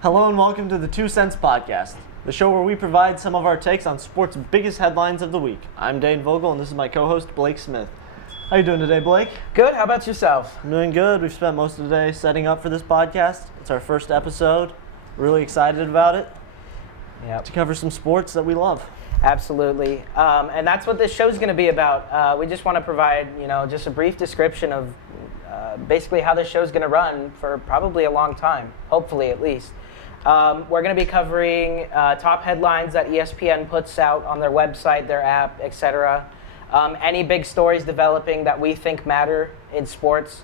Hello and welcome to the 2 Cents Podcast, the show where we provide some of our takes on sports' biggest headlines of the week. I'm Dane Vogel and this is my co-host Blake Smith. How you doing today, Blake? Good. How about yourself? I'm doing good. We've spent most of the day setting up for this podcast. It's our first episode. Really excited about it. Yep. To cover some sports that we love. Absolutely. And that's what this show's going to be about. We just want to provide, just a brief description of basically how this show's going to run for probably a long time, hopefully at least. We're going to be covering top headlines that ESPN puts out on their website, their app, etc. Any big stories developing that we think matter in sports.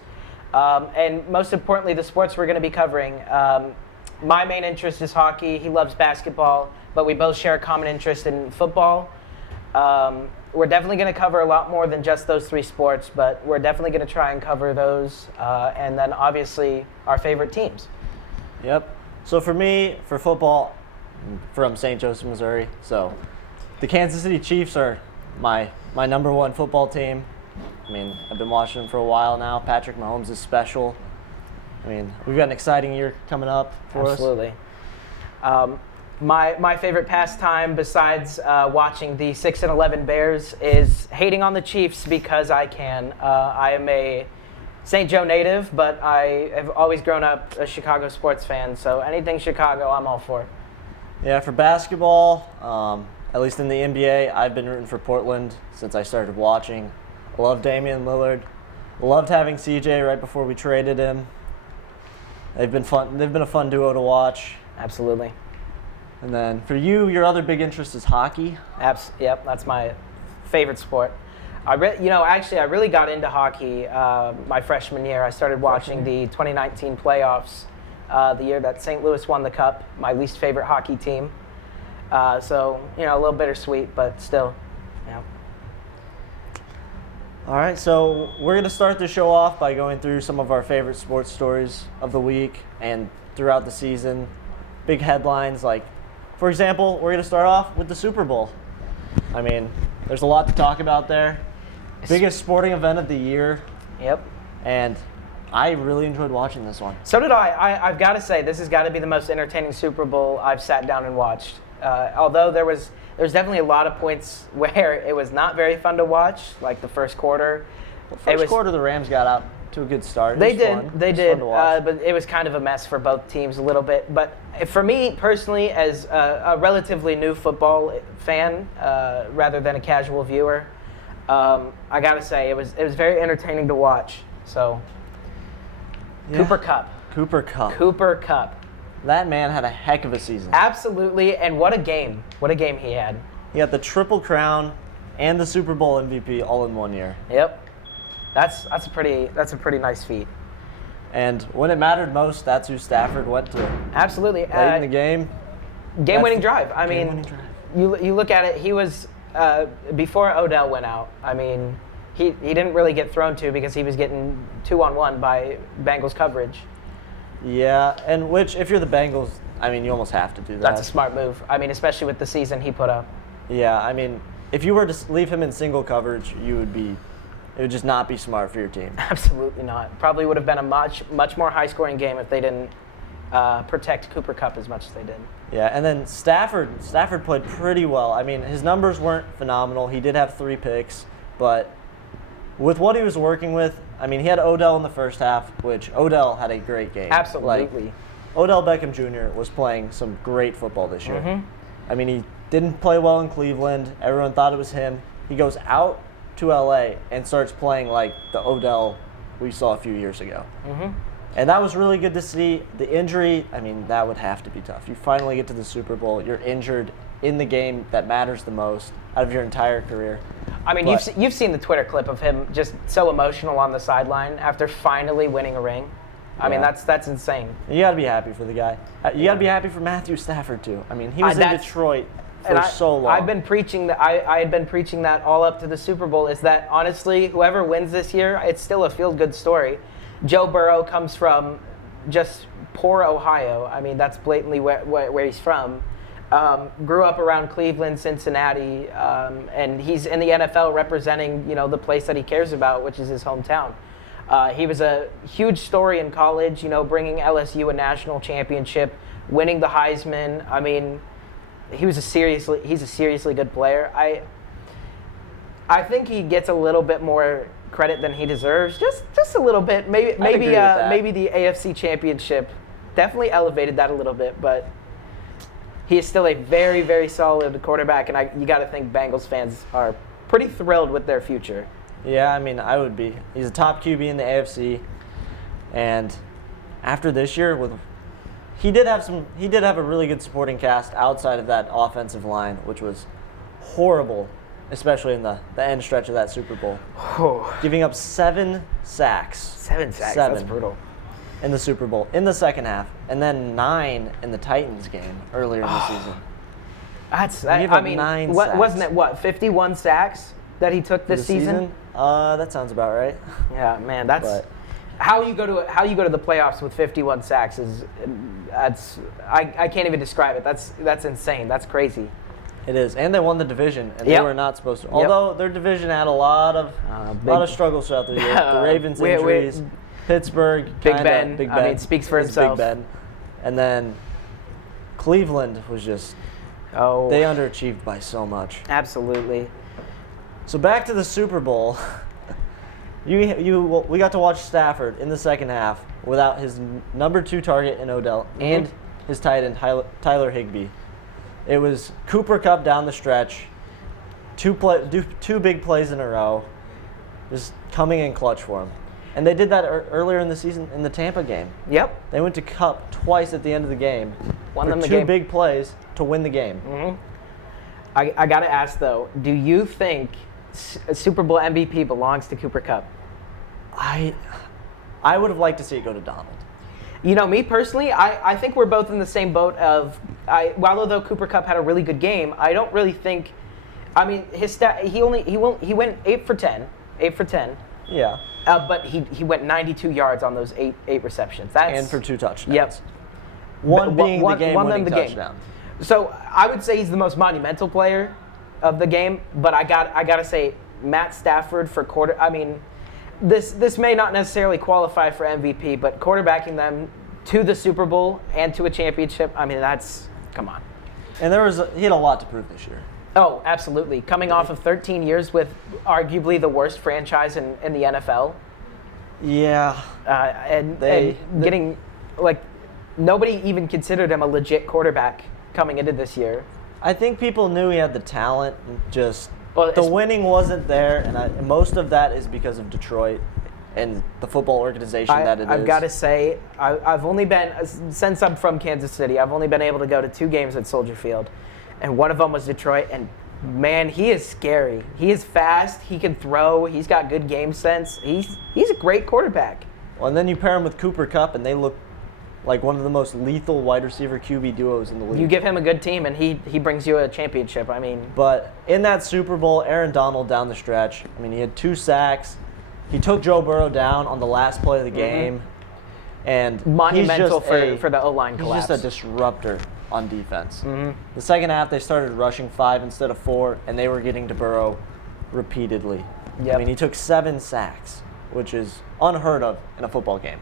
And most importantly, the sports we're going to be covering. My main interest is hockey. He loves basketball, but we both share a common interest in football. We're definitely going to cover a lot more than just those three sports, but we're definitely going to try and cover those. And then obviously our favorite teams. Yep. So for me, for football, I'm from St. Joseph, Missouri. So the Kansas City Chiefs are my number one football team. I mean, I've been watching them for a while now. Patrick Mahomes is special. I mean, we've got an exciting year coming up for Absolutely. My favorite pastime besides watching the 6-11 Bears is hating on the Chiefs because I can. I am a St. Joe native, but I have always grown up a Chicago sports fan, so anything Chicago, I'm all for. Yeah, for basketball, at least in the NBA, I've been rooting for Portland since I started watching. I love Damian Lillard. Loved having CJ right before we traded him. They've been fun. They've been a fun duo to watch. Absolutely. And then for you, your other big interest is hockey. Yep, that's my favorite sport. I really got into hockey my freshman year. I started watching the 2019 playoffs, the year that St. Louis won the Cup, my least favorite hockey team. So, a little bittersweet, but still, yeah. All right, so we're going to start the show off by going through some of our favorite sports stories of the week and throughout the season. Big headlines like, for example, we're going to start off with the Super Bowl. I mean, there's a lot to talk about there. Biggest sporting event of the year. Yep. And I really enjoyed watching this one. So did I. I've got to say, this has got to be the most entertaining Super Bowl I've sat down and watched. Although there's definitely a lot of points where it was not very fun to watch, like the first quarter. First quarter, the Rams got out to a good start. They did, but it was kind of a mess for both teams a little bit. But for me personally, as a relatively new football fan, rather than a casual viewer, I gotta say it was very entertaining to watch. So, yeah. Cooper Kupp. That man had a heck of a season. Absolutely, and what a game! What a game he had. He got the Triple Crown and the Super Bowl MVP all in one year. Yep, that's a pretty nice feat. And when it mattered most, that's who Stafford went to. Absolutely, late in the game. Game-winning drive. I mean, you look at it. He was before Odell went out. I mean, he didn't really get thrown to because he was getting 2-on-1 by Bengals coverage. Yeah, and which, if you're the Bengals, I mean, you almost have to do that. That's a smart move. I mean, especially with the season he put up. Yeah, I mean, if you were to leave him in single coverage, it would just not be smart for your team. Absolutely not. Probably would have been a much more high-scoring game if they didn't protect Cooper Kupp as much as they did. Yeah, and then Stafford played pretty well. I mean, his numbers weren't phenomenal. He did have 3 picks, but with what he was working with, I mean, he had Odell in the first half, which Odell had a great game. Absolutely. Odell Beckham Jr. was playing some great football this year. Mm-hmm. I mean, he didn't play well in Cleveland. Everyone thought it was him. He goes out to LA and starts playing like the Odell we saw a few years ago. Mm-hmm. And that was really good to see. The injury, I mean, that would have to be tough. You finally get to the Super Bowl. You're injured in the game that matters the most out of your entire career. I mean, you've seen the Twitter clip of him just so emotional on the sideline after finally winning a ring. I mean, that's insane. You got to be happy for the guy. You got to be happy for Matthew Stafford too. I mean, he was in Detroit for so long. I've been preaching that. I had been preaching that all up to the Super Bowl. Is that honestly, whoever wins this year, it's still a feel-good story. Joe Burrow comes from just poor Ohio. I mean, that's blatantly where he's from. Grew up around Cleveland, Cincinnati, and he's in the NFL representing, the place that he cares about, which is his hometown. He was a huge story in college, bringing LSU a national championship, winning the Heisman. I mean, he's a seriously good player. I think he gets a little bit more credit than he deserves, just a little bit. Maybe the AFC Championship definitely elevated that a little bit, but he is still a very, very solid quarterback, and you got to think Bengals fans are pretty thrilled with their future. Yeah, I mean, I would be. He's a top QB in the AFC, and after this year, he did have a really good supporting cast outside of that offensive line, which was horrible, especially in the end stretch of that Super Bowl. Oh. Giving up 7 sacks. 7 sacks, that's brutal. In the Super Bowl, in the second half, and then 9 in the Titans game earlier in the season. I mean, 9 wasn't it 51 sacks that he took this season? That sounds about right. Yeah, man, how you go to the playoffs with 51 sacks I can't even describe it. That's insane. That's crazy. It is, and they won the division, and they were not supposed to. Although their division had a lot of struggles throughout the year. The Ravens injuries, Pittsburgh, Big Ben. I mean, speaks for himself. Big Ben, and then Cleveland was just. Oh. They underachieved by so much. Absolutely. So back to the Super Bowl. We got to watch Stafford in the second half without his number 2 target in Odell and his tight end Tyler Higbee. It was Cooper Kupp down the stretch, two big plays in a row, just coming in clutch for him. And they did that earlier in the season in the Tampa game. Yep. They went to Kupp twice at the end of the game Won for them the 2 game. big plays to win the game. Mm-hmm. I got to ask, though, do you think a Super Bowl MVP belongs to Cooper Kupp? I would have liked to see it go to Donald. Me personally, I think we're both in the same boat of, although Cooper Kupp had a really good game, I don't really think, I mean, his stat, he went 8 for 10. Yeah. But he went 92 yards on those eight receptions. And for 2 touchdowns. Yep. One being the game-winning touchdown. So I would say he's the most monumental player of the game, but I gotta say Matt Stafford for quarter. I mean, this may not necessarily qualify for MVP, but quarterbacking them to the Super Bowl and to a championship, I mean, come on. And he had a lot to prove this year. Oh, absolutely. Coming off of 13 years with arguably the worst franchise in the NFL. Yeah. And getting, nobody even considered him a legit quarterback coming into this year. I think people knew he had the talent, just Well, the winning wasn't there, and most of that is because of Detroit and the football organization that it is. I've got to say, I've only been, since I'm from Kansas City, I've only been able to go to 2 games at Soldier Field, and one of them was Detroit, and man, he is scary. He is fast, he can throw, he's got good game sense, he's a great quarterback. Well, and then you pair him with Cooper Kupp, and they look like one of the most lethal wide receiver QB duos in the league. You give him a good team, and he brings you a championship. I mean, but in that Super Bowl, Aaron Donald down the stretch, I mean, he had 2 sacks. He took Joe Burrow down on the last play of the game, and monumental for the O-line collapse. He's just a disruptor on defense. Mm-hmm. The second half, they started rushing 5 instead of 4, and they were getting to Burrow repeatedly. Yep. I mean, he took 7 sacks, which is unheard of in a football game.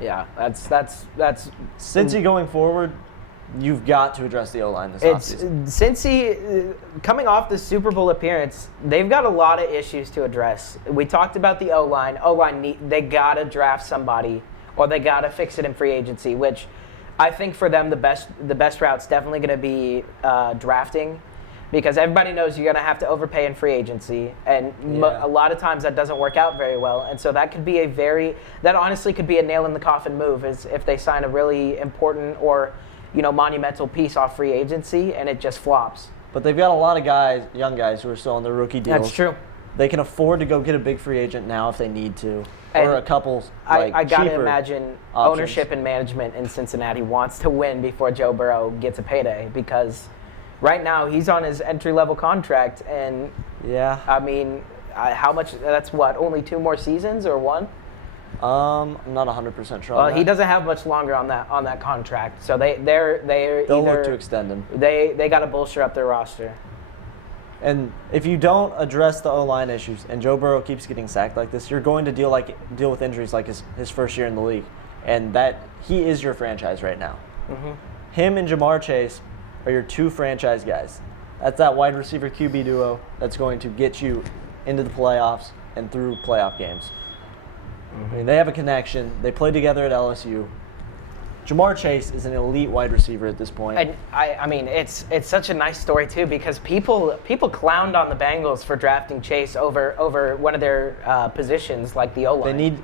Yeah, that's. Cincy going forward, you've got to address the O-line this offseason. Cincy, coming off the Super Bowl appearance, they've got a lot of issues to address. We talked about the O-line. They got to draft somebody, or they got to fix it in free agency, which I think for them the best route's definitely going to be drafting, because everybody knows you're going to have to overpay in free agency, and a lot of times that doesn't work out very well. And so that could be that honestly could be a nail in the coffin move, is if they sign a really important or monumental piece off free agency and it just flops. But they've got a lot of young guys who are still on their rookie deals. That's true. They can afford to go get a big free agent now if they need to, and or a couple. I gotta imagine options. Ownership and management in Cincinnati wants to win before Joe Burrow gets a payday, because right now he's on his entry-level contract, and I mean, how much? That's what, only 2 more seasons or 1? I'm not 100% sure. Well, he doesn't have much longer on that contract, so they'll look to extend him. They got to bolster up their roster. And if you don't address the O-line issues and Joe Burrow keeps getting sacked like this, you're going to deal with injuries like his first year in the league. And that he is your franchise right now. Mm-hmm. Him and Jamar Chase are your 2 franchise guys. That's that wide receiver QB duo that's going to get you into the playoffs and through playoff games. I mean, they have a connection. They played together at LSU. Jamar Chase is an elite wide receiver at this point. And I mean, it's such a nice story too, because people clowned on the Bengals for drafting Chase over one of their positions like the O-line.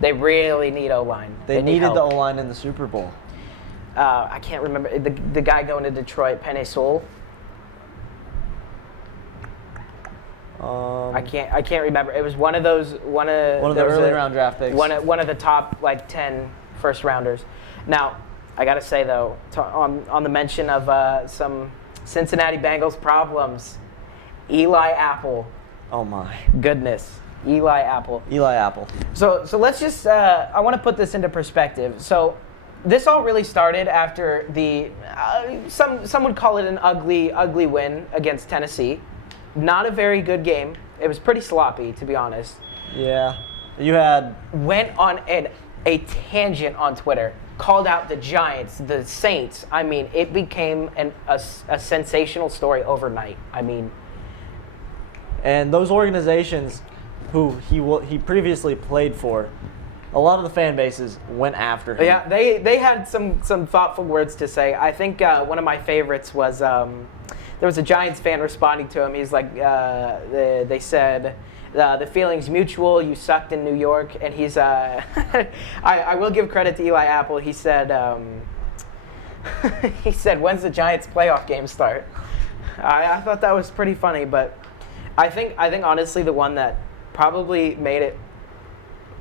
They really need O-line. They needed the O-line in the Super Bowl. I can't remember the guy going to Detroit, Penei Sewell. I can't remember. It was one of the early round draft picks. One of the top 10 first rounders. Now, I gotta say though, on the mention of some Cincinnati Bengals problems, Eli Apple. Oh my goodness, Eli Apple. So let's just. I want to put this into perspective. So this all really started after the some would call it an ugly win against Tennessee. Not a very good game. It was pretty sloppy, to be honest. Yeah. Went on a tangent on Twitter, called out the Giants, the Saints. I mean, it became a sensational story overnight. I mean. And those organizations who he previously played for, a lot of the fan bases went after him. Yeah, they had some thoughtful words to say. I think one of my favorites was there was a Giants fan responding to him. He's like, they said, the feeling's mutual. You sucked in New York, and he's. I will give credit to Eli Apple. He said, when's the Giants playoff game start? I thought that was pretty funny, but I think honestly the one that probably made it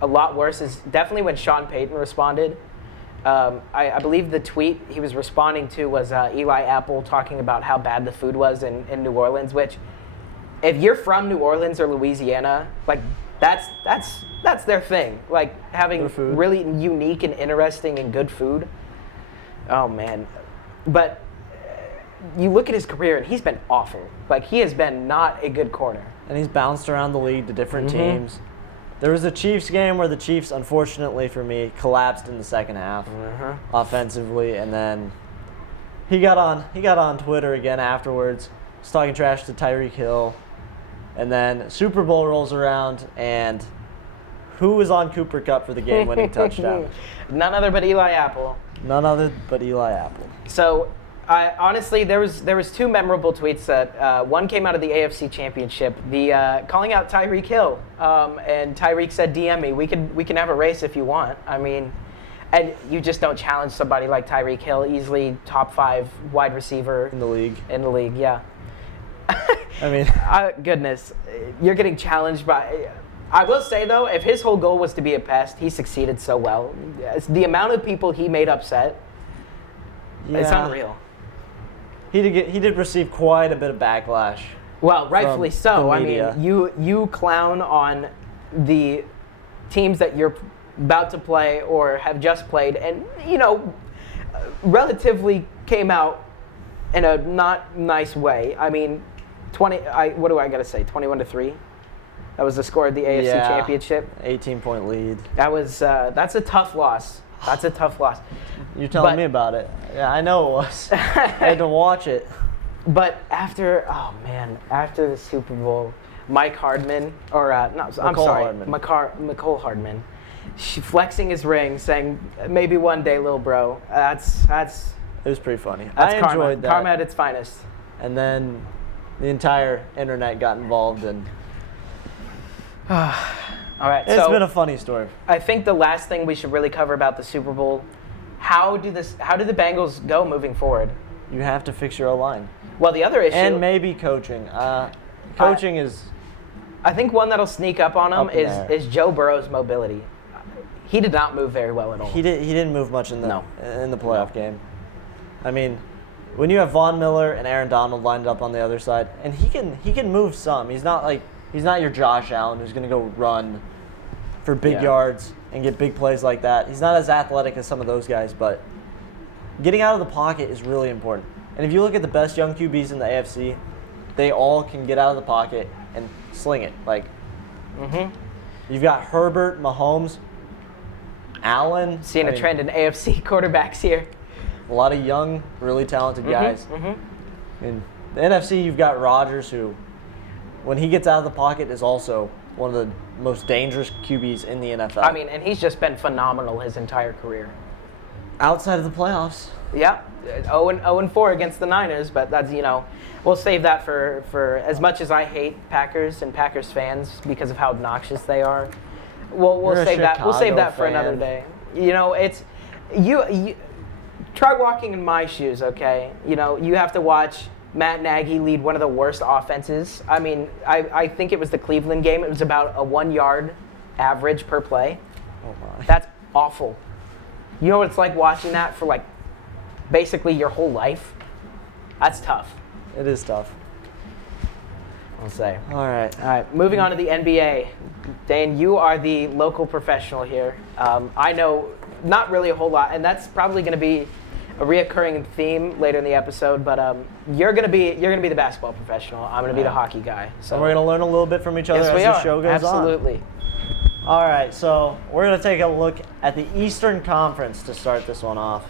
a lot worse is definitely when Sean Payton responded. I believe the tweet he was responding to was Eli Apple talking about how bad the food was in New Orleans, which if you're from New Orleans or Louisiana, like that's their thing. Like having really unique and interesting and good food. Oh man. But you look at his career and he's been awful. Like he has been not a good corner. And he's bounced around the league to different teams. There was a Chiefs game where the Chiefs, unfortunately for me, collapsed in the second half offensively, and then he got on Twitter again afterwards, was talking trash to Tyreek Hill, and then Super Bowl rolls around, and who was on Cooper Kupp for the game-winning touchdown? None other but Eli Apple. So. Honestly, there was 2 memorable tweets that one came out of the AFC Championship, the calling out Tyreek Hill, and Tyreek said, "DM me. We can have a race if you want." I mean, and you just don't challenge somebody like Tyreek Hill, easily top 5 wide receiver in the league. Yeah. I mean, goodness, you're getting challenged by. I will say though, if his whole goal was to be a pest, he succeeded so well. The amount of people he made upset, it's unreal. He did receive quite a bit of backlash. Well, rightfully so. I mean, you clown on the teams that you're about to play or have just played, and relatively came out in a not nice way. I mean, what do I gotta say? 21-3. That was the score of the AFC Championship. 18-point lead. That's a tough loss. You're telling me about it. Yeah, I know it was. I had to watch it. But after the Super Bowl, Mike Hardman, McCole Hardman, flexing his ring, saying, "Maybe one day, little bro." It was pretty funny. I enjoyed that. Karma at its finest. And then the entire internet got involved, and all right, it's been a funny story. I think the last thing we should really cover about the Super Bowl, how do the Bengals go moving forward? You have to fix your O-line. Well, the other issue, and maybe coaching. Coaching is. I think one that'll sneak up on him is Joe Burrow's mobility. He did not move very well at all. He didn't move much in the playoff game. I mean, when you have Von Miller and Aaron Donald lined up on the other side, and he can move some. He's not your Josh Allen who's going to go run for big yards and get big plays like that. He's not as athletic as some of those guys, but getting out of the pocket is really important. And if you look at the best young QBs in the AFC, they all can get out of the pocket and sling it. Like, you've got Herbert, Mahomes, Allen. Seeing a trend in AFC quarterbacks here. A lot of young, really talented guys. In the NFC, you've got Rodgers, who, when he gets out of the pocket, is also one of the most dangerous QBs in the NFL. I mean, and he's just been phenomenal his entire career. Outside of the playoffs. Yeah, 0-4 against the Niners, but that's, we'll save that for as much as I hate Packers and Packers fans because of how obnoxious they are. We'll save that. We'll save that for another day. It's you try walking in my shoes, okay? You have to watch Matt Nagy lead one of the worst offenses. I mean, I think it was the Cleveland game. It was about a 1 yard average per play. Oh my. That's awful. You know what it's like watching that for like basically your whole life? That's tough. It is tough. I'll say. All right. Moving on to the NBA. Dane, you are the local professional here. I know not really a whole lot, and that's probably going to be a reoccurring theme later in the episode. But you're going to be the basketball professional. I'm going to be the hockey guy. So we're going to learn a little bit from each other as the show goes on. Absolutely. All right, so we're going to take a look at the Eastern Conference to start this one off.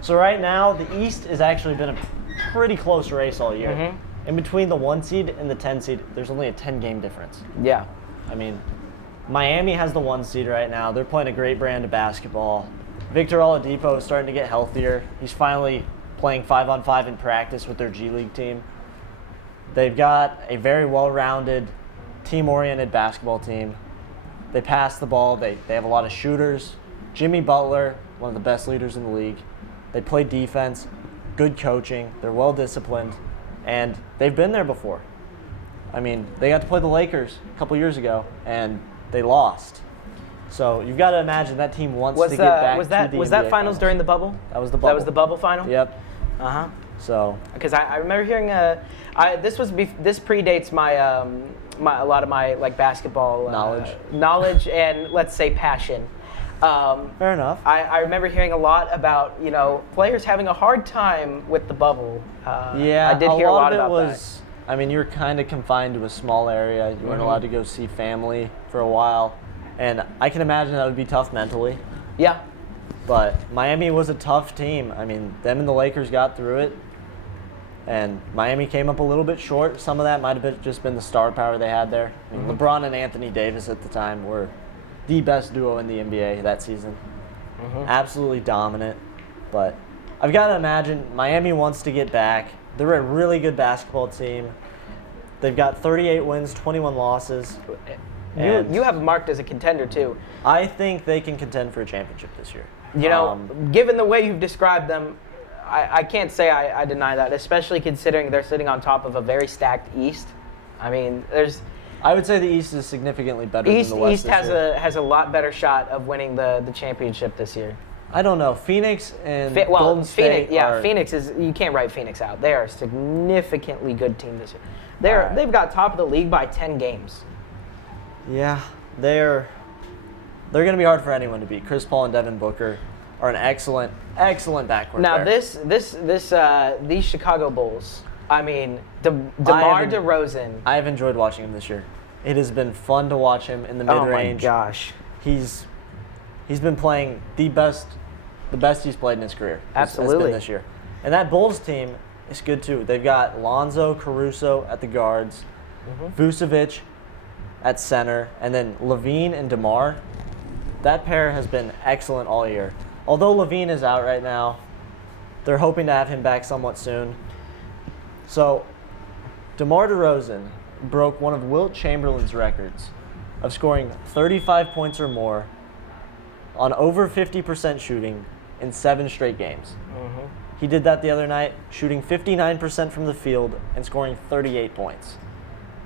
So right now, the East has actually been a pretty close race all year. In between the 1 seed and the 10 seed, there's only a 10-game difference. Yeah. I mean, Miami has the 1 seed right now. They're playing a great brand of basketball. Victor Oladipo is starting to get healthier. He's finally playing 5-on-5 in practice with their G League team. They've got a very well-rounded, team-oriented basketball team. They pass the ball. They have a lot of shooters. Jimmy Butler, one of the best leaders in the league. They play defense, good coaching. They're well-disciplined, and they've been there before. I mean, they got to play the Lakers a couple years ago, and they lost. So you've got to imagine that team wants to get back to the NBA Was that finals during the bubble? That was the bubble. That was the bubble final? Yep. Uh-huh. So. Because I remember hearing this predates my a lot of my like basketball knowledge and let's say passion. Fair enough. I remember hearing a lot about players having a hard time with the bubble. Yeah, I did hear a lot of it about was. that. I mean, you were kind of confined to a small area. You weren't allowed to go see family for a while, and I can imagine that would be tough mentally. Yeah. But Miami was a tough team. I mean, them and the Lakers got through it, and Miami came up a little bit short. Some of that might have just been the star power they had there. I mean, LeBron and Anthony Davis at the time were the best duo in the NBA that season. Absolutely dominant. But I've got to imagine Miami wants to get back. They're a really good basketball team. They've got 38 wins, 21 losses. You have them marked as a contender too. I think they can contend for a championship this year. Given the way you've described them, I can't say I deny that, especially considering they're sitting on top of a very stacked East. I mean, I would say the East is significantly better than the West. East has a lot better shot of winning the championship this year. I don't know. Phoenix and Golden State Phoenix is, you can't write Phoenix out. They are a significantly good team this year. They've got top of the league by 10 games. Yeah, they're going to be hard for anyone to beat. Chris Paul and Devin Booker are an excellent backcourt. Now these Chicago Bulls. I mean, DeMar DeRozan. I've enjoyed watching him this year. It has been fun to watch him in the mid-range. Oh my gosh. He's been playing the best he's played in his career. Absolutely. Has been this year. And that Bulls team is good too. They've got Lonzo Caruso at the guards, Vucevic at center, and then Levine and DeMar. That pair has been excellent all year. Although Levine is out right now, they're hoping to have him back somewhat soon. So, DeMar DeRozan broke one of Wilt Chamberlain's records of scoring 35 points or more on over 50% shooting in 7 straight games. He did that the other night, shooting 59% from the field and scoring 38 points.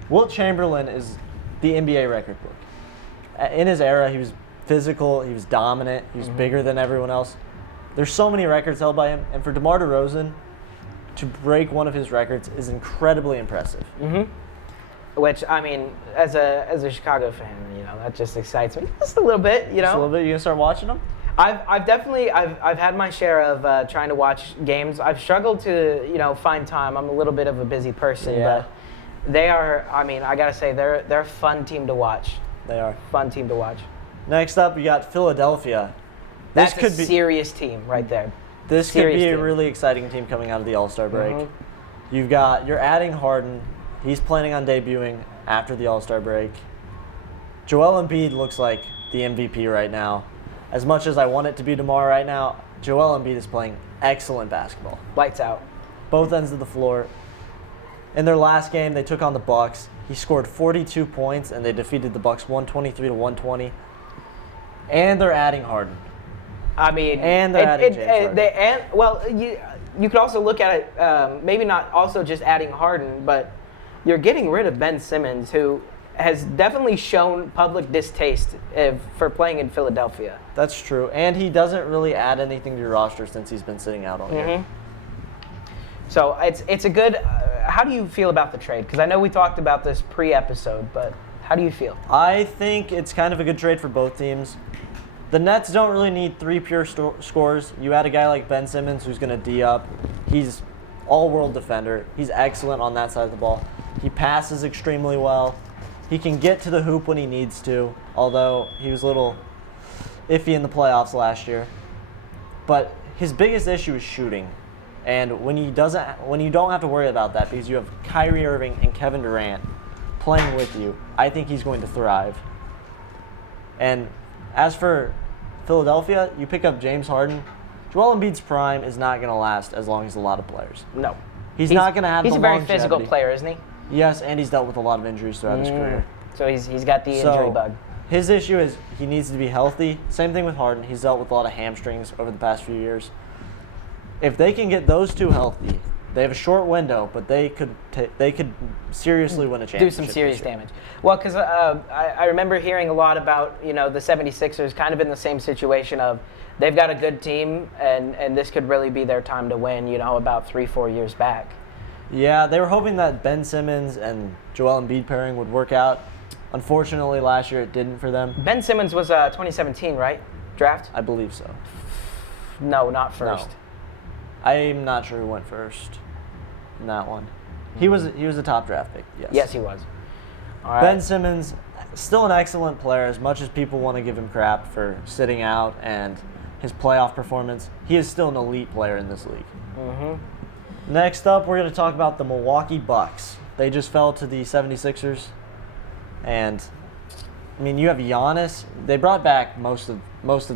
Wilt Chamberlain is the NBA record book. In his era, he was physical, he was dominant, he was bigger than everyone else. There's so many records held by him, and for DeMar DeRozan to break one of his records is incredibly impressive. Which, I mean, as a Chicago fan, that just excites me just a little bit. Just a little bit. You gonna start watching them? I've definitely had my share of trying to watch games. I've struggled to find time. I'm a little bit of a busy person, but They are. I mean, I gotta say, they're a fun team to watch. They are. Fun team to watch. Next up, we got Philadelphia. That's a serious team right there. This could be a really exciting team coming out of the All-Star break. You're adding Harden. He's planning on debuting after the All-Star break. Joel Embiid looks like the MVP right now. As much as I want it to be DeMar right now, Joel Embiid is playing excellent basketball. Lights out. Both ends of the floor. In their last game, they took on the Bucks. He scored 42 points, and they defeated the Bucks 123 to 120. And they're adding Harden. I mean, and they're adding James Harden. You could also look at it, maybe not also just adding Harden, but you're getting rid of Ben Simmons, who has definitely shown public distaste for playing in Philadelphia. That's true. And he doesn't really add anything to your roster since he's been sitting out all year. So it's a good. How do you feel about the trade? Because I know we talked about this pre-episode, but how do you feel? I think it's kind of a good trade for both teams. The Nets don't really need three pure scorers. You add a guy like Ben Simmons who's going to D up. He's all-world defender. He's excellent on that side of the ball. He passes extremely well. He can get to the hoop when he needs to, although he was a little iffy in the playoffs last year. But his biggest issue is shooting. And when you don't have to worry about that because you have Kyrie Irving and Kevin Durant playing with you, I think he's going to thrive. And as for Philadelphia, you pick up James Harden. Joel Embiid's prime is not going to last as long as a lot of players. No. He's not going to have the longevity. He's a very physical player, isn't he? Yes, and he's dealt with a lot of injuries throughout his career. So he's got the injury bug. His issue is he needs to be healthy. Same thing with Harden. He's dealt with a lot of hamstrings over the past few years. If they can get those two healthy, they have a short window, but they could seriously win a championship. Do some serious damage. Well, because I remember hearing a lot about the 76ers kind of in the same situation of they've got a good team, and this could really be their time to win, about 3-4 years back. Yeah, they were hoping that Ben Simmons and Joel Embiid pairing would work out. Unfortunately, last year it didn't for them. Ben Simmons was 2017, right? Draft? I believe so. No, not first. No. I'm not sure who went first in that one. He was a top draft pick, yes. Yes, he was. All right. Ben Simmons, still an excellent player, as much as people want to give him crap for sitting out and his playoff performance. He is still an elite player in this league. Next up, we're going to talk about the Milwaukee Bucks. They just fell to the 76ers. And, I mean, you have Giannis. They brought back most of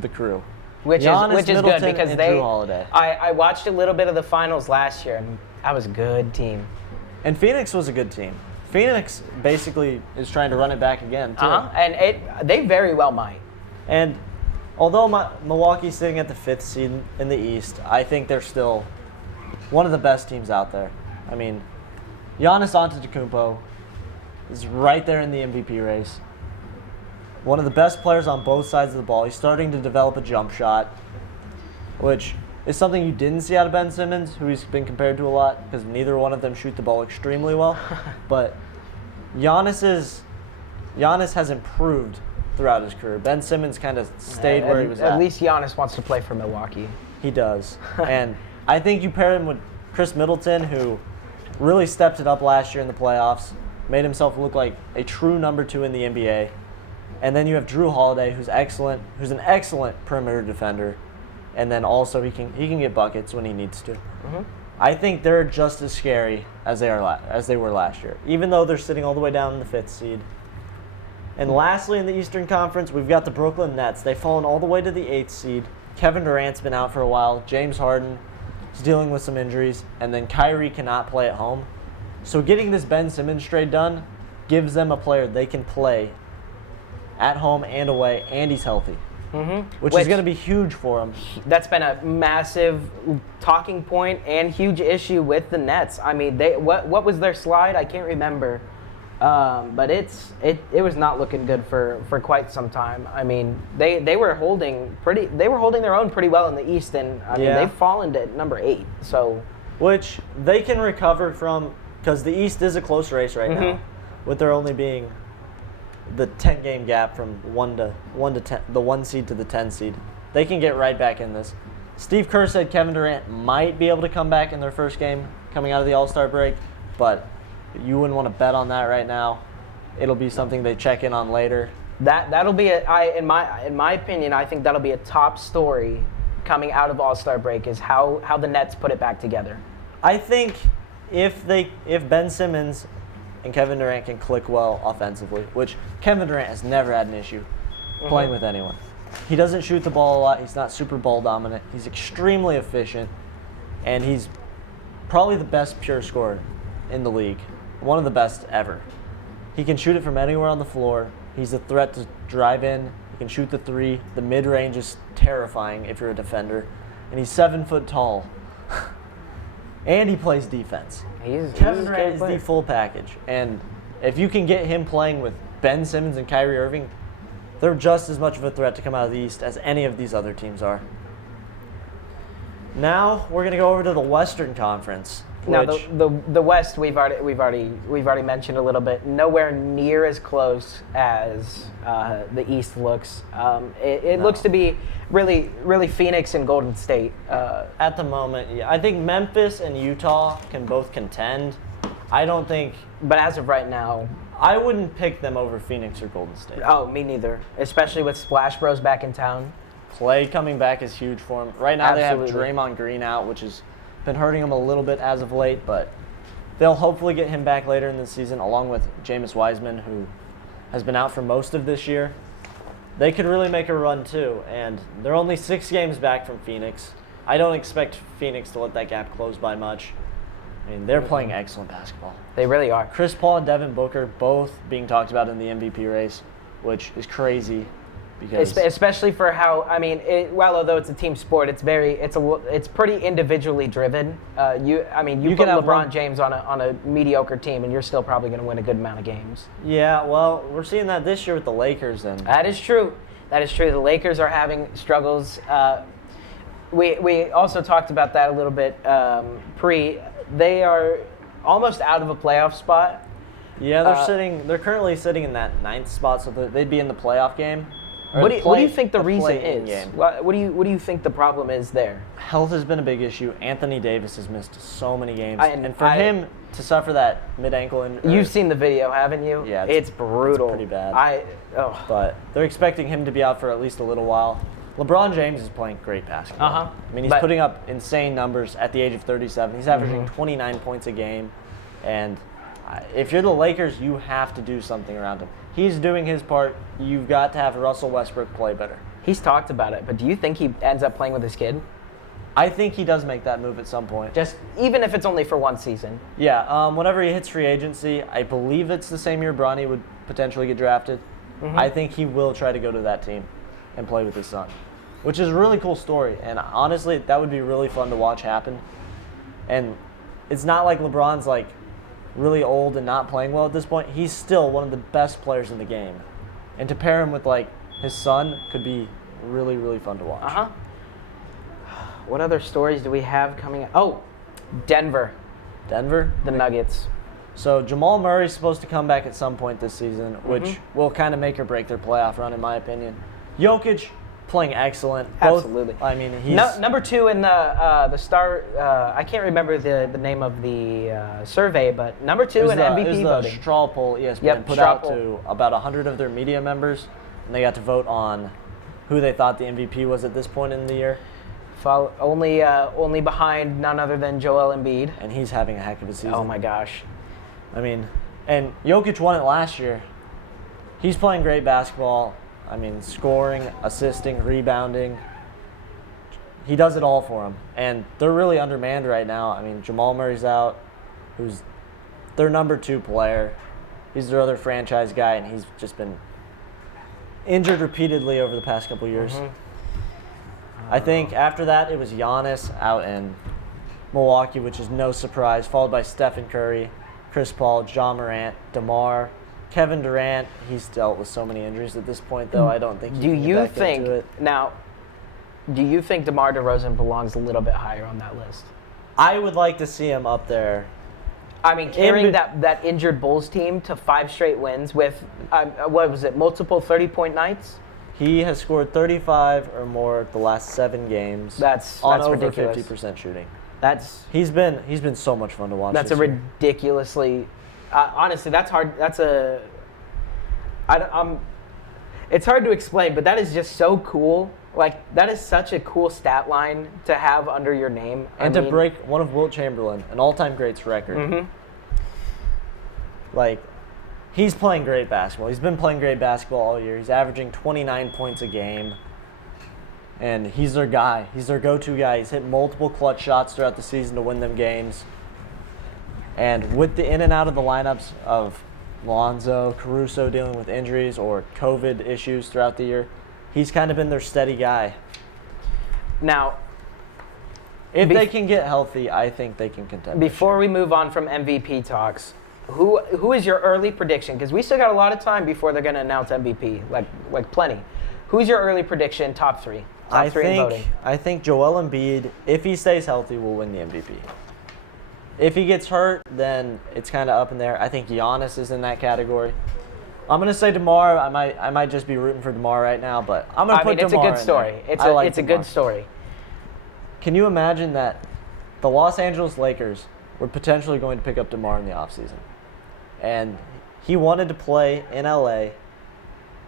the crew. Which Giannis, is good Middleton, because and Drew Holiday. I watched a little bit of the finals last year, and that was a good team. And Phoenix was a good team. Phoenix basically is trying to run it back again, too. And they very well might. And although Milwaukee's sitting at the 5th seed in the East, I think they're still one of the best teams out there. I mean, Giannis Antetokounmpo is right there in the MVP race. One of the best players on both sides of the ball. He's starting to develop a jump shot, which is something you didn't see out of Ben Simmons, who he's been compared to a lot, because neither one of them shoot the ball extremely well. But Giannis has improved throughout his career. Ben Simmons kind of stayed where he was at. At least Giannis wants to play for Milwaukee. He does. And I think you pair him with Chris Middleton, who really stepped it up last year in the playoffs, made himself look like a true number 2 in the NBA. And then you have Drew Holiday, who's an excellent perimeter defender, and then also he can get buckets when he needs to. I think they're just as scary as they were last year, even though they're sitting all the way down in the 5th seed. And lastly, in the Eastern Conference, we've got the Brooklyn Nets. They've fallen all the way to the 8th seed. Kevin Durant's been out for a while. James Harden is dealing with some injuries, and then Kyrie cannot play at home. So getting this Ben Simmons trade done gives them a player they can play at home and away, and he's healthy, which is going to be huge for him. That's been a massive talking point and huge issue with the Nets. I mean, what was their slide? I can't remember, but it was not looking good for quite some time. I mean, they were holding their own pretty well in the East, and I mean they've fallen to number 8. So, which they can recover from, because the East is a close race right now, with there only being the 10-game gap from 1 to 10, the 1 seed to the 10 seed. They can get right back in this. Steve Kerr said Kevin Durant might be able to come back in their first game coming out of the All-Star break, but you wouldn't want to bet on that right now. It'll be something they check in on later. That'll be in my opinion, I think that'll be a top story coming out of All-Star break is how the Nets put it back together. I think if Ben Simmons and Kevin Durant can click well offensively, which Kevin Durant has never had an issue playing with anyone. He doesn't shoot the ball a lot. He's not super ball dominant. He's extremely efficient, and he's probably the best pure scorer in the league, one of the best ever. He can shoot it from anywhere on the floor. He's a threat to drive in. He can shoot the three. The mid-range is terrifying if you're a defender. And he's 7 foot tall. And he plays defense. Kevin Durant is the full package. And if you can get him playing with Ben Simmons and Kyrie Irving, they're just as much of a threat to come out of the East as any of these other teams are. Now we're going to go over to the Western Conference. Now the West we've already mentioned a little bit. Nowhere near as close as the East looks. It looks to be really Phoenix and Golden State at the moment. Yeah, I think Memphis and Utah can both contend. I don't think. But as of right now, I wouldn't pick them over Phoenix or Golden State. Oh, me neither. Especially with Splash Bros back in town. Clay coming back is huge for him. Right now Absolutely. They have Draymond Green out, which has been hurting him a little bit as of late, but they'll hopefully get him back later in the season, along with Jameis Wiseman, who has been out for most of this year. They could really make a run too, and they're only 6 games back from Phoenix. I don't expect Phoenix to let that gap close by much. I mean, they're playing excellent basketball. They really are. Chris Paul and Devin Booker both being talked about in the MVP race, which is crazy. Because especially for how although it's a team sport, it's pretty individually driven. You put LeBron James on a mediocre team, and you're still probably going to win a good amount of games. Yeah, well, we're seeing that this year with the Lakers, and that is true. The Lakers are having struggles. We also talked about that a little bit They are almost out of a playoff spot. Yeah, they're currently sitting in that 9th spot, so they'd be in the playoff game. What do you think the reason is? What do you think the problem is there? Health has been a big issue. Anthony Davis has missed so many games, and for him to suffer that mid-ankle injury. You've seen the video, haven't you? Yeah, it's brutal. It's pretty bad. But they're expecting him to be out for at least a little while. LeBron James is playing great basketball. I mean, he's putting up insane numbers at the age of 37. He's averaging 29 points a game, and if you're the Lakers, you have to do something around him. He's doing his part. You've got to have Russell Westbrook play better. He's talked about it, but do you think he ends up playing with his kid? I think he does make that move at some point. Just even if it's only for one season. Yeah, whenever he hits free agency, I believe it's the same year Bronny would potentially get drafted. I think he will try to go to that team and play with his son, which is a really cool story. And honestly, that would be really fun to watch happen. And it's not like LeBron's really old and not playing well at this point. He's still one of the best players in the game. And to pair him with his son could be really, really fun to watch. What other stories do we have coming up? Oh, Denver. The Nuggets. So Jamal Murray's supposed to come back at some point this season, which will kind of make or break their playoff run, in my opinion. Jokic playing excellent. Absolutely. I mean, he's number 2 in the star. I can't remember the name of the survey, but number 2 in MVP voting. The straw poll ESPN put out to about 100 of their media members, and they got to vote on who they thought the MVP was at this point in the year. Only behind none other than Joel Embiid, and he's having a heck of a season. Oh my gosh! I mean, and Jokic won it last year. He's playing great basketball. I mean, scoring, assisting, rebounding. He does it all for them. And they're really undermanned right now. I mean, Jamal Murray's out, who's their number 2 player. He's their other franchise guy, and he's just been injured repeatedly over the past couple years. I think after that, it was Giannis out in Milwaukee, which is no surprise, followed by Stephen Curry, Chris Paul, Ja Morant, DeMar, Kevin Durant. He's dealt with so many injuries at this point, though. I don't think he can get back into it. Now, do you think DeMar DeRozan belongs a little bit higher on that list? I would like to see him up there. I mean, carrying that injured Bulls team to 5 straight wins with, multiple 30-point nights? He has scored 35 or more the last 7 games. That's over ridiculous. 50% shooting. He's been so much fun to watch. That's a ridiculously Honestly, that's hard. It's hard to explain, but that is just so cool. Like, that is such a cool stat line to have under your name. And to break one of Wilt Chamberlain, an all-time greats record. Mm-hmm. Like, he's playing great basketball. He's been playing great basketball all year. He's averaging 29 points a game. And he's their guy. He's their go-to guy. He's hit multiple clutch shots throughout the season to win them games. And with the in and out of the lineups of Lonzo, Caruso dealing with injuries or COVID issues throughout the year, he's kind of been their steady guy. Now, if they can get healthy, I think they can contend. Before we move on from MVP talks, who is your early prediction? Because we still got a lot of time before they're going to announce MVP, like plenty. Who's your early prediction? Top three. Top three in voting. I think Joel Embiid, if he stays healthy, will win the MVP. If he gets hurt, then it's kind of up in there. I think Giannis is in that category. I'm gonna say DeMar. I might just be rooting for DeMar right now, but I'm gonna put DeMar in there. It's a good story. It's a good story. Can you imagine that the Los Angeles Lakers were potentially going to pick up DeMar in the offseason? And he wanted to play in LA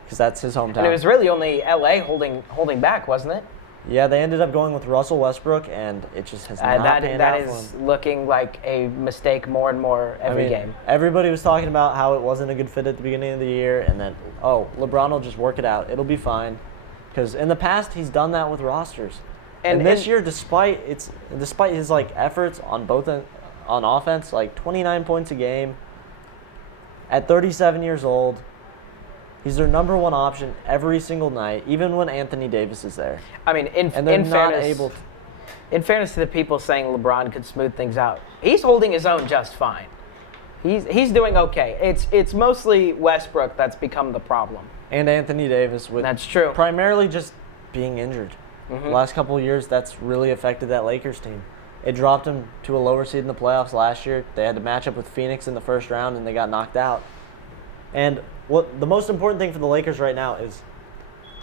because that's his hometown. And it was really only LA holding back, wasn't it? Yeah, they ended up going with Russell Westbrook, and it just has not panned out for him. That is looking like a mistake more and more every game. Everybody was talking about how it wasn't a good fit at the beginning of the year, and then, LeBron will just work it out. It'll be fine. Because in the past, he's done that with rosters. And this year, despite his efforts on on offense, 29 points a game, at 37 years old, he's their number one option every single night, even when Anthony Davis is there. I mean, in fairness to the people saying LeBron could smooth things out, he's holding his own just fine. He's doing okay. It's mostly Westbrook that's become the problem. And Anthony Davis that's true. Primarily just being injured. Mm-hmm. The last couple of years, that's really affected that Lakers team. It dropped them to a lower seed in the playoffs last year. They had to match up with Phoenix in the first round, and they got knocked out. And the most important thing for the Lakers right now is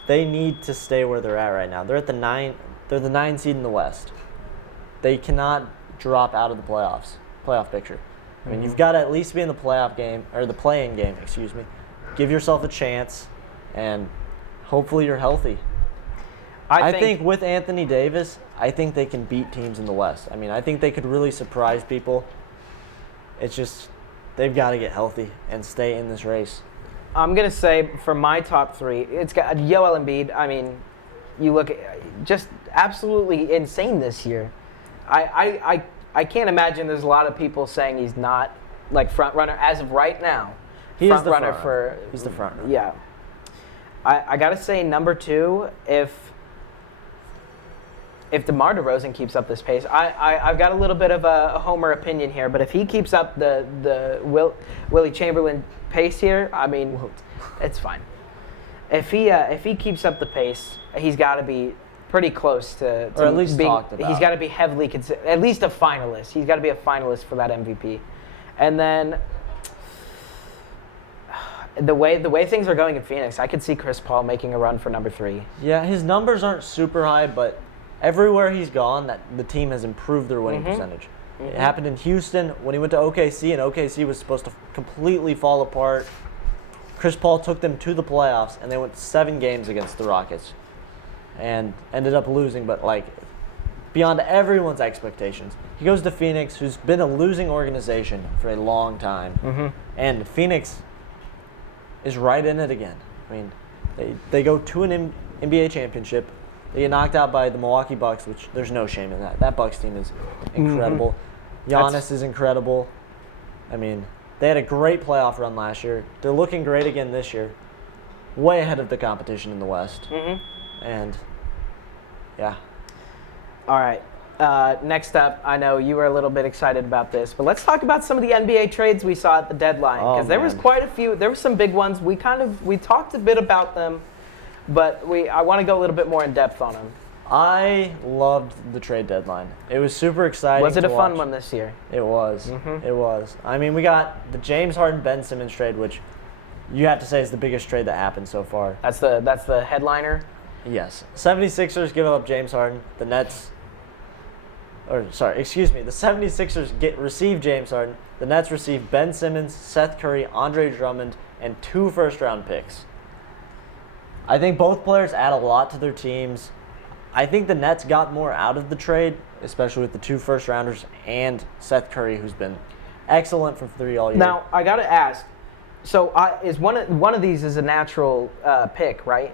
they need to stay where they're at right now. They're the 9 seed in the West. They cannot drop out of the playoff picture. I mean, you've got to at least be in the playoff game, or the play-in game, excuse me. Give yourself a chance, and hopefully you're healthy. I think with Anthony Davis, I think they can beat teams in the West. I mean, I think they could really surprise people. It's just they've got to get healthy and stay in this race. I'm going to say for my top three, it's got Joel Embiid. I mean, you look at just absolutely insane this year. I can't imagine there's a lot of people saying he's not front runner as of right now. He's the front runner. He's the front runner. Yeah. I got to say number two, if DeMar DeRozan keeps up this pace, I've got a little bit of a homer opinion here, but if he keeps up the Willie Chamberlain pace here, I mean, it's fine. If he keeps up the pace, he's got to be pretty close to or at least being, talked about. He's got to be heavily considered, at least a finalist. He's got to be a finalist for that MVP. And then the way things are going in Phoenix, I could see Chris Paul making a run for number three. Yeah, his numbers aren't super high, but everywhere he's gone, the team has improved their winning percentage. Mm-hmm. It happened in Houston when he went to OKC, and OKC was supposed to completely fall apart. Chris Paul took them to the playoffs, and they went 7 games against the Rockets and ended up losing, but beyond everyone's expectations. He goes to Phoenix, who's been a losing organization for a long time, and Phoenix is right in it again. I mean, they go to an NBA championship. They get knocked out by the Milwaukee Bucks, which there's no shame in that. That Bucks team is incredible. Giannis is incredible. I mean, they had a great playoff run last year. They're looking great again this year. Way ahead of the competition in the West. And, yeah. All right. Next up, I know you were a little bit excited about this, but let's talk about some of the NBA trades we saw at the deadline. Because there was quite a few. There were some big ones. We talked a bit about them, but I want to go a little bit more in depth on them. I loved the trade deadline. It was super exciting. Was it a fun one this year? It was. It was. I mean, we got the James Harden-Ben Simmons trade, which you have to say is the biggest trade that happened so far. That's the headliner? Yes. 76ers give up James Harden. The Nets the 76ers receive James Harden. The Nets receive Ben Simmons, Seth Curry, Andre Drummond, and 2 first-round picks. I think both players add a lot to their teams. I think the Nets got more out of the trade, especially with the 2 first-rounders and Seth Curry, who's been excellent from 3 all year. Now, I got to ask, so is one of these is a natural pick, right?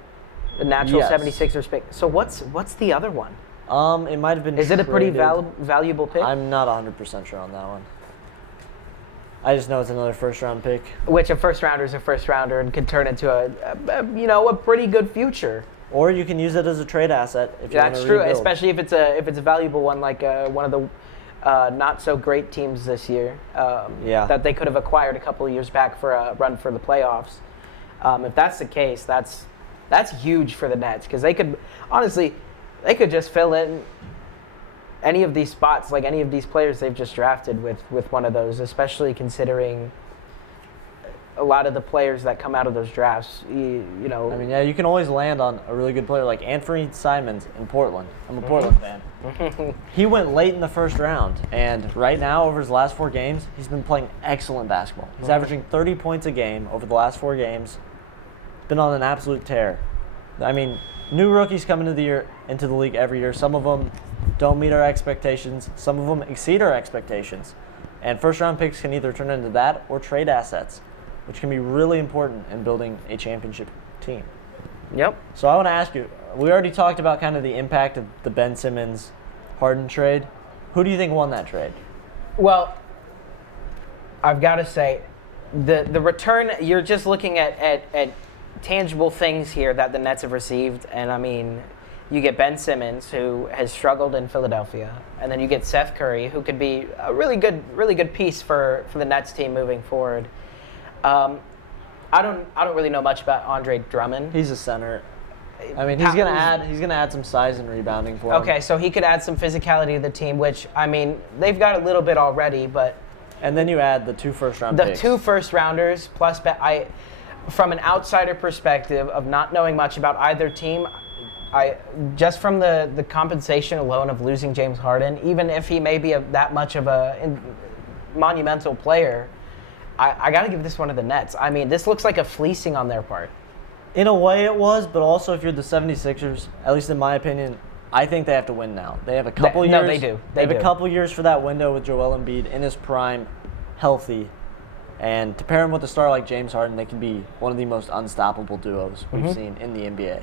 A natural Yes. 76ers pick. So what's the other one? It might have been Is it a pretty traded. valuable pick? I'm not 100% sure on that one. I just know it's another first-round pick. Which a first rounder is a first rounder and could turn into a pretty good future. Or you can use it as a trade asset if you want to That's true, rebuild. especially if it's a valuable one like one of the not so great teams this year. That they could have acquired a couple of years back for a run for the playoffs. If that's the case, that's huge for the Nets because they could just fill in any of these spots, like any of these players they've just drafted with one of those, especially considering a lot of the players that come out of those drafts, you know. I mean, yeah, you can always land on a really good player like Anthony Simons in Portland. I'm a Portland fan. He went late in the first round, and right now, over his last 4 games, he's been playing excellent basketball. He's averaging 30 points a game over the last 4 games. Been on an absolute tear. I mean, new rookies come into the league every year. Some of them don't meet our expectations. Some of them exceed our expectations. And first-round picks can either turn into that or trade assets, which can be really important in building a championship team. Yep. So I want to ask you, we already talked about kind of the impact of the Ben Simmons Harden trade. Who do you think won that trade? Well, I've got to say, the return, you're just looking at tangible things here that the Nets have received. And, I mean, you get Ben Simmons, who has struggled in Philadelphia. And then you get Seth Curry, who could be a really good piece for the Nets team moving forward. I don't really know much about Andre Drummond. He's a center. I mean, he's gonna add some size and rebounding for him. Okay, so he could add some physicality to the team, which, I mean, they've got a little bit already, but And then you add the 2 first-round picks. the 2 first rounders plus from an outsider perspective of not knowing much about either team, just from the compensation alone of losing James Harden, even if he may be that much of a monumental player, I got to give this one to the Nets. I mean, this looks like a fleecing on their part. In a way it was, but also if you're the 76ers, at least in my opinion, I think they have to win now. They have a couple years. No, they do. They have a couple years for that window with Joel Embiid in his prime, healthy. And to pair him with a star like James Harden, they can be one of the most unstoppable duos we've seen in the NBA.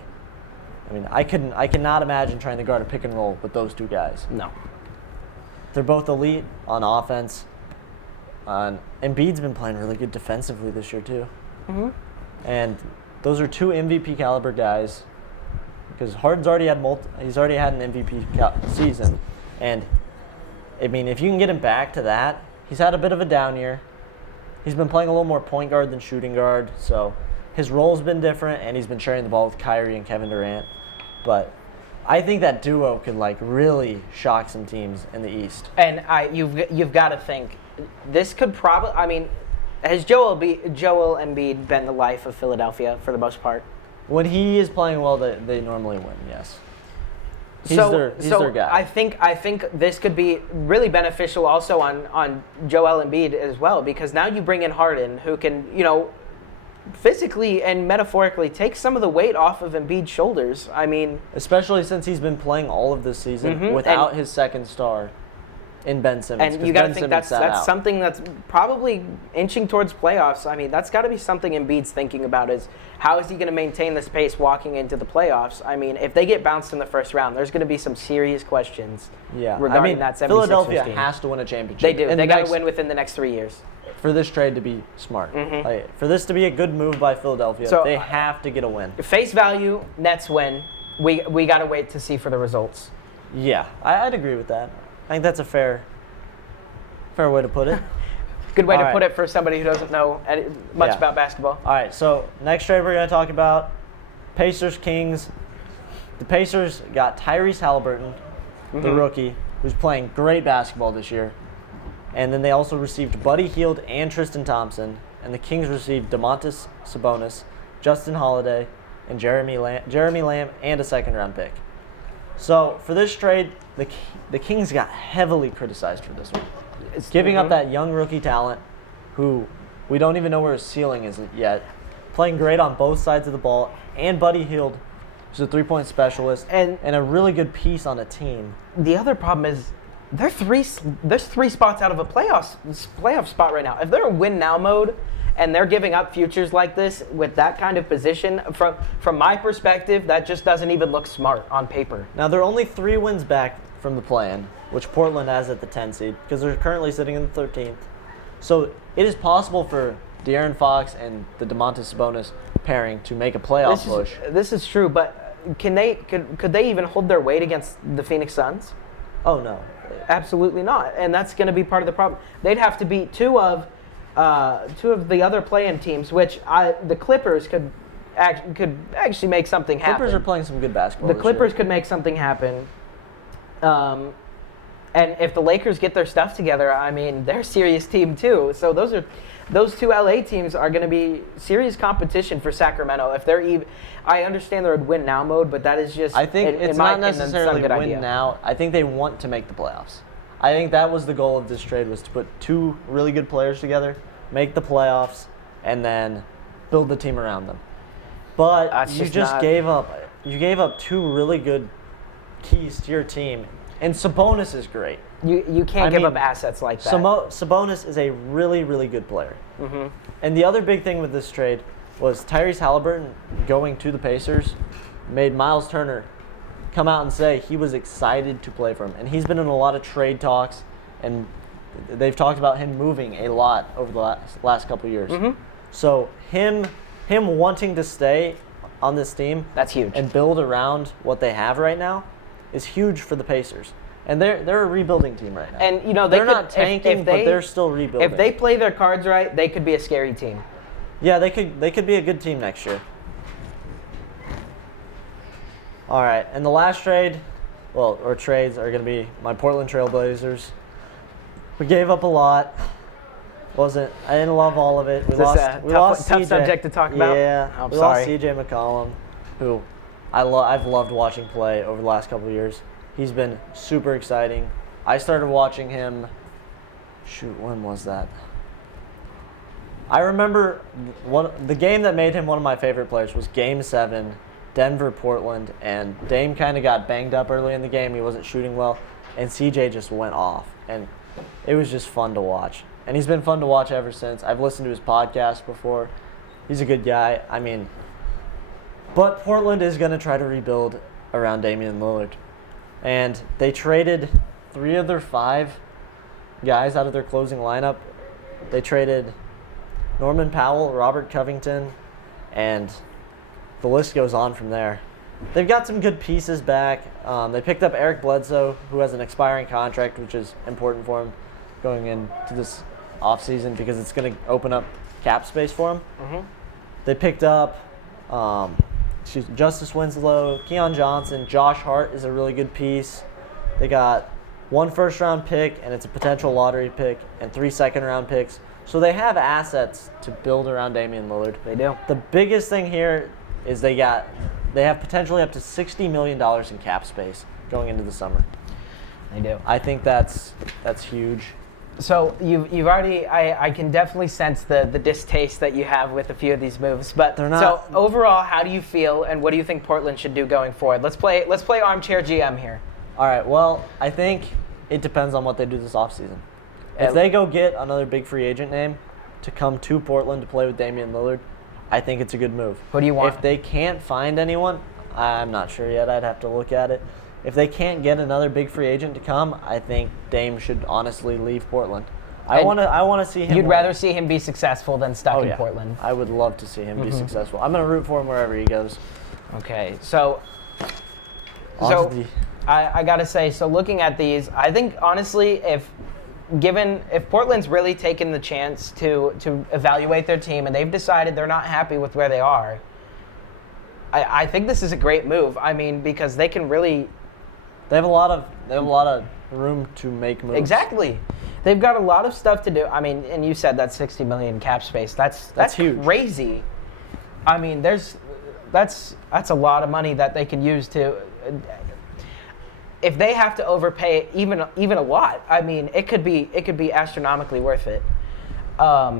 I mean, I cannot imagine trying to guard a pick and roll with those 2 guys. No. They're both elite on offense. Embiid's been playing really good defensively this year too. And those are 2 MVP caliber guys. Because Harden's already had he's already had an MVP season, and I mean, if you can get him back to that, he's had a bit of a down year. He's been playing a little more point guard than shooting guard, so his role's been different, and he's been sharing the ball with Kyrie and Kevin Durant. But I think that duo could really shock some teams in the East. And you've got to think this could probably. I mean, has Joel Embiid been the life of Philadelphia for the most part? When he is playing well, they normally win. Yes. He's their guy. I think this could be really beneficial also on Joel Embiid as well, because now you bring in Harden, who can, physically and metaphorically take some of the weight off of Embiid's shoulders. I mean, especially since he's been playing all of this season without his second star in Ben Simmons. And you got to think that's something that's probably inching towards playoffs. I mean, that's got to be something Embiid's thinking about, is how is he going to maintain this pace walking into the playoffs? I mean, if they get bounced in the first round, there's going to be some serious questions regarding that 76ers Philadelphia team. has to win a championship. They do. They got to win within the next 3 years. For this trade to be smart. For this to be a good move by Philadelphia, they have to get a win. Face value, Nets win. We got to wait to see for the results. Yeah, I'd agree with that. I think that's a fair way to put it. Good way to put it for somebody who doesn't know much about basketball. All right, so next trade we're going to talk about, Pacers-Kings. The Pacers got Tyrese Halliburton, the rookie, who's playing great basketball this year. And then they also received Buddy Hield and Tristan Thompson. And the Kings received Domantas Sabonis, Justin Holiday, and Jeremy Lamb, and a second-round pick. So for this trade, the Kings got heavily criticized for this one. It's giving up that young rookie talent who we don't even know where his ceiling is yet, playing great on both sides of the ball, and Buddy Hield, who's a three-point specialist, and a really good piece on a team. The other problem is there's three spots out of a playoff spot right now. If they're in win now mode and they're giving up futures like this with that kind of position, from my perspective, that just doesn't even look smart on paper. Now they're only 3 wins back from the play-in, which Portland has at the 10 seed, because they're currently sitting in the 13th. So it is possible for De'Aaron Fox and the Domantas Sabonis pairing to make a playoff push. This is true, but could they even hold their weight against the Phoenix Suns? Oh no, absolutely not, and that's going to be part of the problem. They'd have to beat two of the other play-in teams, which the Clippers could actually make something happen. Clippers are playing some good basketball. The Clippers could make something happen. And if the Lakers get their stuff together, I mean, they're a serious team too. So those two LA teams are going to be serious competition for Sacramento. If they're I understand they're in win now mode, but that is just. I think it's not necessarily win now. I think they want to make the playoffs. I think that was the goal of this trade, was to put 2 really good players together, make the playoffs, and then build the team around them. But you just gave up 2 really good keys to your team. And Sabonis is great. You can't give up assets like that. Sabonis is a really, really good player. Mm-hmm. And the other big thing with this trade was Tyrese Halliburton going to the Pacers made Miles Turner come out and say he was excited to play for him. And he's been in a lot of trade talks, and they've talked about him moving a lot over the last couple of years. Mm-hmm. So him wanting to stay on this team, that's huge, and build around what they have right now is huge for the Pacers. And they're a rebuilding team right now. And they're not tanking, but they're still rebuilding. If they play their cards right, they could be a scary team. Yeah, they could be a good team next year. All right, and the last trade, trades are going to be my Portland Trail Blazers. We gave up a lot. I didn't love all of it. We lost tough subject to talk about. Yeah, we lost CJ McCollum, who I've loved watching play over the last couple of years. He's been super exciting. I started watching him. When was that? I remember the game that made him one of my favorite players was Game 7, Denver-Portland, and Dame kind of got banged up early in the game. He wasn't shooting well, and CJ just went off, and it was just fun to watch. And he's been fun to watch ever since. I've listened to his podcast before. He's a good guy. But Portland is going to try to rebuild around Damian Lillard. And they traded 3 of their 5 guys out of their closing lineup. They traded Norman Powell, Robert Covington, and the list goes on from there. They've got some good pieces back. They picked up Eric Bledsoe, who has an expiring contract, which is important for him going into this offseason because it's going to open up cap space for him. Mm-hmm. They picked up Justice Winslow, Keon Johnson, Josh Hart is a really good piece. They got 1 first-round pick, and it's a potential lottery pick, and 3 second-round picks. So they have assets to build around Damian Lillard. They do. The biggest thing here is they have potentially up to $60 million in cap space going into the summer. They do. I think that's huge. So you've already I can definitely sense the distaste that you have with a few of these moves. But they're not. So overall, how do you feel, and what do you think Portland should do going forward? Let's play armchair GM here. All right. Well, I think it depends on what they do this offseason. If they go get another big free agent name to come to Portland to play with Damian Lillard, I think it's a good move. Who do you want? If they can't find anyone, I'm not sure yet. I'd have to look at it. If they can't get another big free agent to come, I think Dame should honestly leave Portland. I want to see him. You'd rather see him be successful than stuck in Portland. I would love to see him be successful. I'm going to root for him wherever he goes. Okay, so I got to say, so looking at these, I think honestly, if Portland's really taken the chance to evaluate their team and they've decided they're not happy with where they are, I think this is a great move. I mean, because they can really. They have a lot of room to make moves. Exactly. They've got a lot of stuff to do. I mean, and you said that $60 million cap space. That's huge. Crazy. I mean, that's a lot of money that they can use to. if they have to overpay even a lot, I mean, it could be astronomically worth it.